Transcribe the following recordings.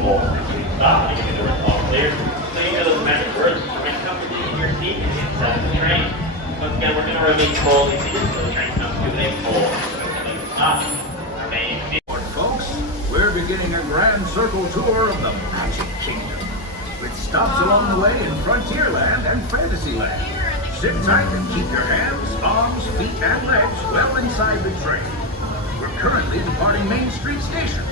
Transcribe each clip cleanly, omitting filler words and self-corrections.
full and complete stop. You can do it all clear. So you hear those magic words, remain comfortably in your seat and inside the train. Once again, we're going to remain fully seated until the train comes to a full and complete stop. Remain seated. Folks, we're beginning a grand circle tour of the Magic Kingdom, with stops along the way in Frontierland and Fantasyland. Sit tight and keep your hands, arms, feet, and legs well inside the train. We're currently departing Main Street Station.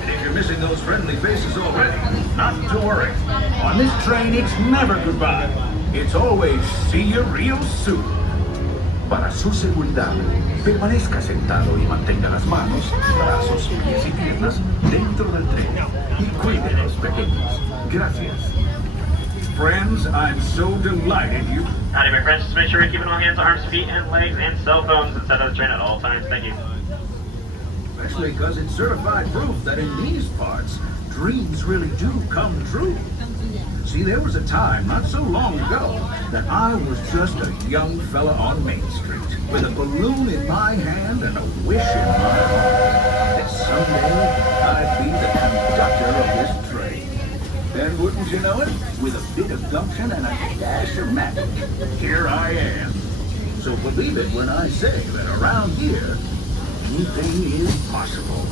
And if you're missing those friendly faces already, not to worry. On this train, it's never goodbye. It's always see you real soon. Para su seguridad, permanezca sentado y mantenga las manos, brazos, pies y piernas dentro del tren y cuide a los pequeños. Gracias. Friends, I'm so delighted you... Howdy, my friends. Just make sure you're keeping all hands, arms, feet, and legs, and cell phones inside of the train at all times. Thank you. Especially because it's certified proof that in these parts, dreams really do come true. See, there was a time not so long ago that I was just a young fella on Main Street with a balloon in my hand and a wish in my heart that someday I'd be the conductor of this train. And wouldn't you know it, with a bit of gumption and a dash of magic, here I am. So believe it when I say that around here, anything is possible.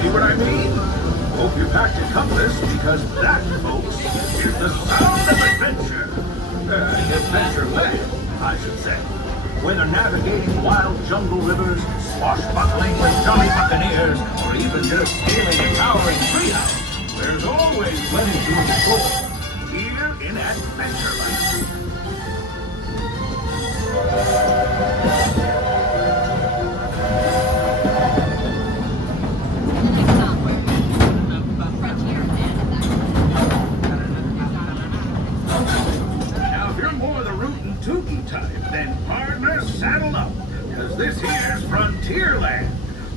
See what I mean? Hope you packed your compass, because that, folks, is the sound of adventure. Adventureland, I should say. Whether navigating wild jungle rivers, swashbuckling with jolly buccaneers, or even just scaling a towering treehouse, there's always plenty to explore here in Adventureland. Now, if you're more the rootin' tootin' type, then partner, saddle up, because this here's Frontierland.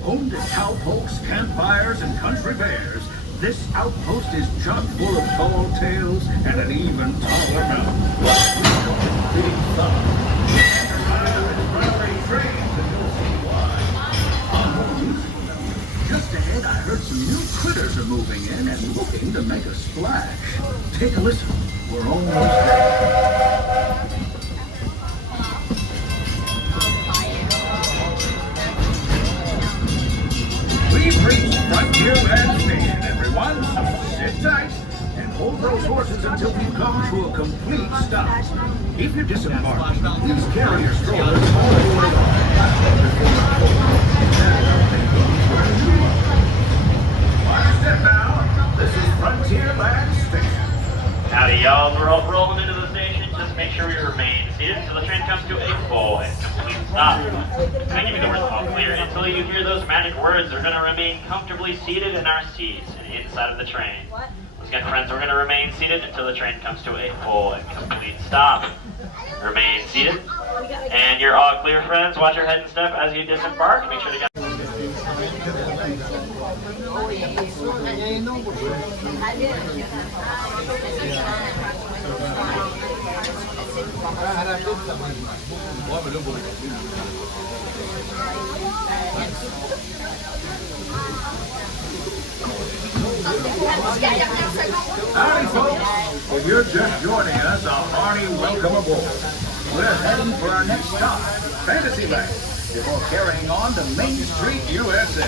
Home to cowpokes, campfires, and country bears, this outpost is chock full of tall tales and an even taller mountain. Big fun. Just ahead, I heard some new critters are moving in and looking to make a splash. Take a listen. We're almost there. We've reached Frontierland Station, everyone, so sit tight and hold those horses until we come to a complete stop. If you're disembarking, please carry your strollers all the way Understand now, this is Frontierland Station. Howdy, y'all. We're all rolling into the station. Just make sure we remain seated until the train comes to a full and complete stop. I give you the words all clear. Until you hear those magic words, we're going to remain comfortably seated in our seats and inside of the train. Once again, friends, we're going to remain seated until the train comes to a full and complete stop. Remain seated. And you're all clear, friends. Watch your head and step as you disembark. Make sure to get... Howdy, folks. If you're just joining us, a hearty welcome aboard. We're heading for our next stop, Fantasyland, before carrying on to Main Street, USA.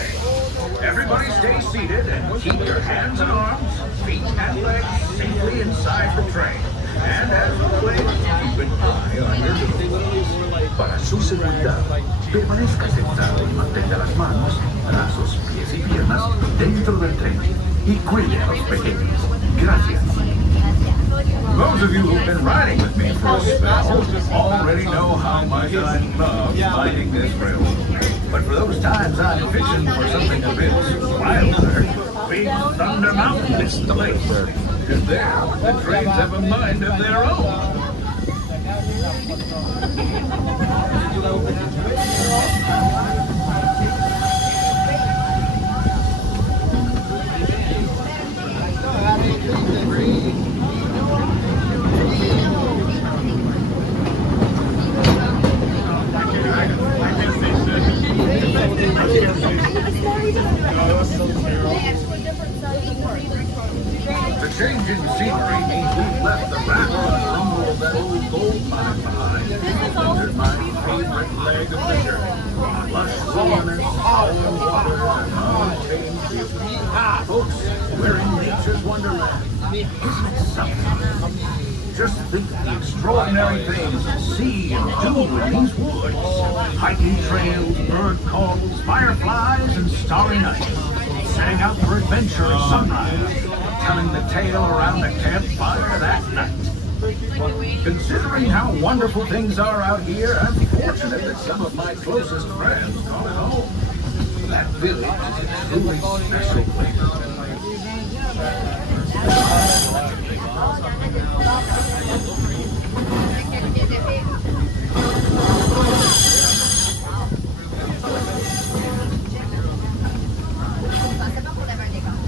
Everybody stay seated and keep your hands and arms, feet and legs safely inside the train. And as always, keep an eye on your little. Para su seguridad, permanezca sentado y mantenga las manos, brazos, pies y piernas dentro del tren y cuide a los pequeños. Gracias. Those of you who've been riding with me for a spell already know how much I love riding this railroad. But for those times I'm fishing for something a bit wilder, Big Thunder Mountain is the place. Because there, the trains have a mind of their own. means we've left the rattle and rumble of that old gold mine behind. Entered my favorite leg of the journey. Lush wilderness, flowing water, and untamed beauty. Folks, we're in nature's wonderland. Isn't it something? Just think of the extraordinary things to see and do in these woods. Hiking trails, bird calls, fireflies, and starry nights. Setting out for adventure at sunrise. Telling the tale around a campfire that night. Considering how wonderful things are out here, I'm fortunate that some of my closest friends call it home. That village is a truly special place.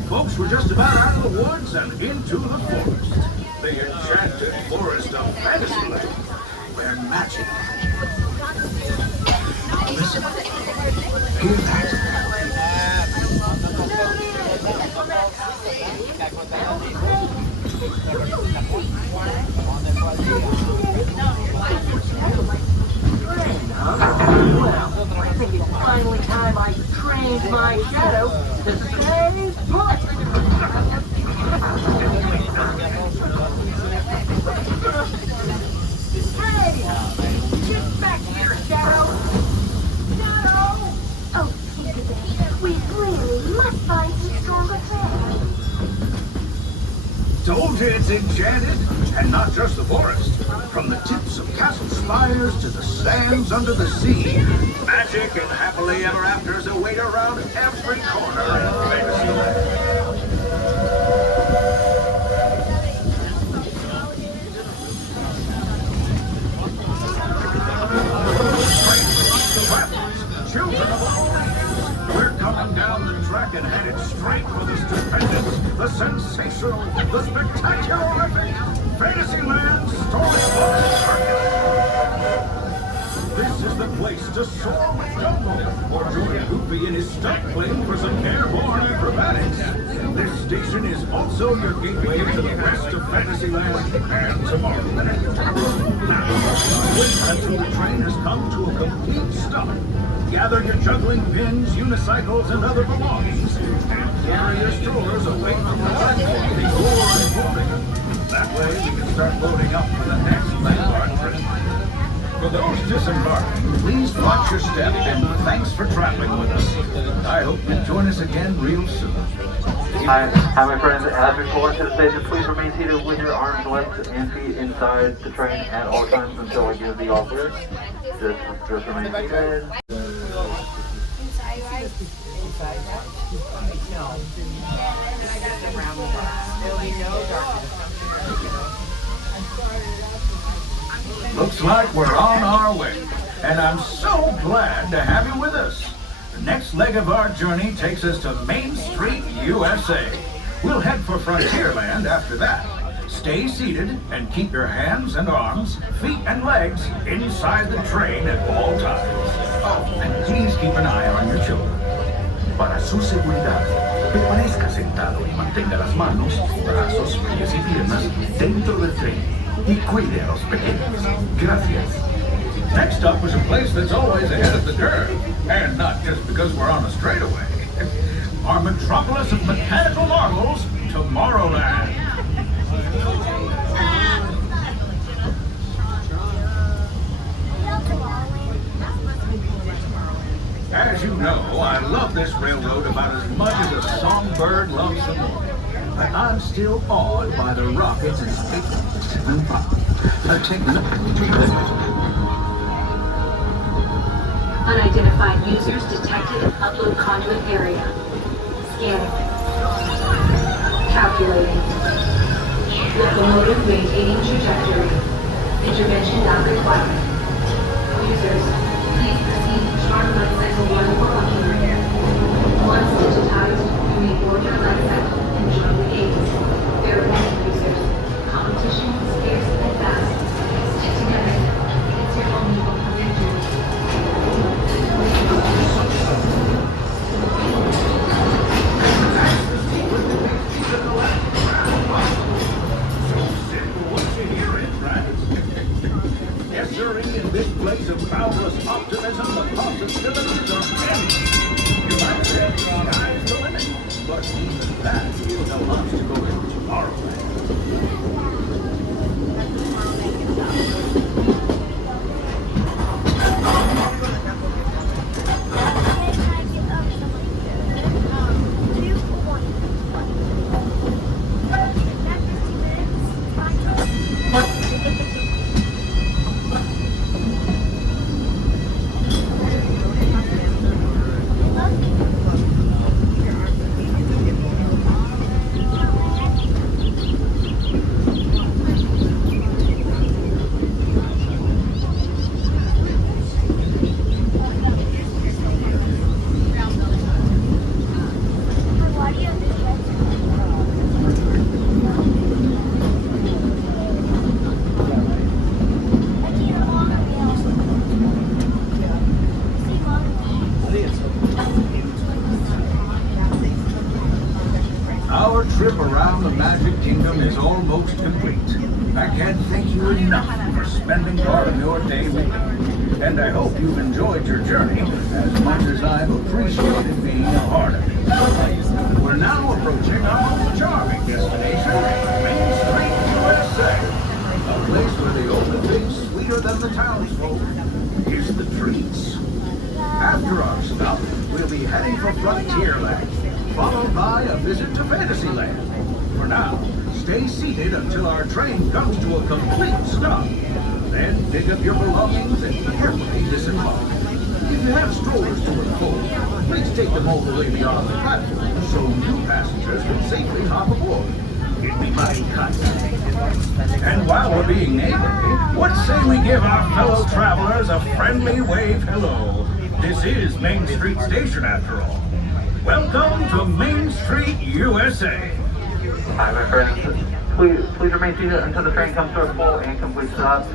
Folks, we're just about out of the woods and into the forest. The enchanted forest of Fantasyland, where magic. Listen, hear that? Well, I think it's finally time I trained my shadow to stay put. Hey! Get back here, Shadow! Shadow! Oh, we really must find some stronger friends. Told you it's enchanted, and not just the forest. From the tips of castle spires to the sands under the sea, magic and happily ever afters await around every corner in Fantasyland. Travelers, children of all, we're coming down the track and headed straight for the stupendous, the sensational, the spectacular epic Fantasyland Storybook Circuit. This is the place to soar with Dumbo, or join Goofy in his stunt plane for some airborne acrobatics. This station is also your gateway to the rest of Fantasyland and Tomorrowland. Now, wait until the train has come to a complete stop. Gather your juggling pins, unicycles, and other belongings, and carry your stores away from the platform before unfolding. That way, we can start loading up for the next leg of our trip. For those disembarking, please watch your step, and thanks for traveling with us. I hope you join us again real soon. Hi, my friends. As we pull into the station, please remain seated with your arms lifted and feet inside the train at all times until I give the all clear. Just remain seated. Looks like we're on our way, and I'm so glad to have you with us. The next leg of our journey takes us to Main Street, USA. We'll head for Frontierland after that. Stay seated and keep your hands and arms, feet and legs inside the train at all times. Oh, and please keep an eye on your children. Para su seguridad, permanezca sentado y mantenga las manos, brazos, pies y piernas dentro del tren y cuide a los pequeños. Gracias. Next up is a place that's always ahead of the curve, and not just because we're on a straightaway. Our metropolis of mechanical marvels, Tomorrowland. As you know, I love this railroad about as much as a songbird loves the morning. But I'm still awed by the rockets and spaceships and pop. Unidentified users detected in upload conduit area. Scanning. Calculating. Locomotive maintaining trajectory. Intervention not required. Users, please proceed to chart light cycle 1 for bucking. Once digitized, you may board your light cycle and join the gates. Bear with me, users. Competition is scarce and fast. Stick together. It's your only hope for victory. boundless optimism, the possibilities are endless. You might say the sky's the limit, but even that is no obstacle to tomorrowland. Our trip around the Magic Kingdom is almost complete. I can't thank you enough for spending part of your day with me. And I hope you've enjoyed your journey as much as I've appreciated being a part of it. We're now approaching our most charming destination, Main Street, USA. A place where the only thing sweeter than the townsfolk is the treats. After our stop, we'll be heading for Frontierland, followed by a visit to Fantasyland. For now, stay seated until our train comes to a complete stop. Then dig up your belongings and carefully disembark. If you have strollers to unfold, please take them all the way beyond the platform so new passengers can safely hop aboard. It'd be mighty kind. And while we're being neighborly, what say we give our fellow travelers a friendly wave hello? This is Main Street Station after all. Welcome to Main Street, USA. Hi, my friends. Please remain seated until the train comes to a full and complete stop.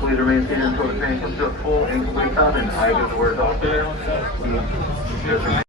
Please remain seated until the train comes to a full and complete stop, and I give the word off to you. Just remain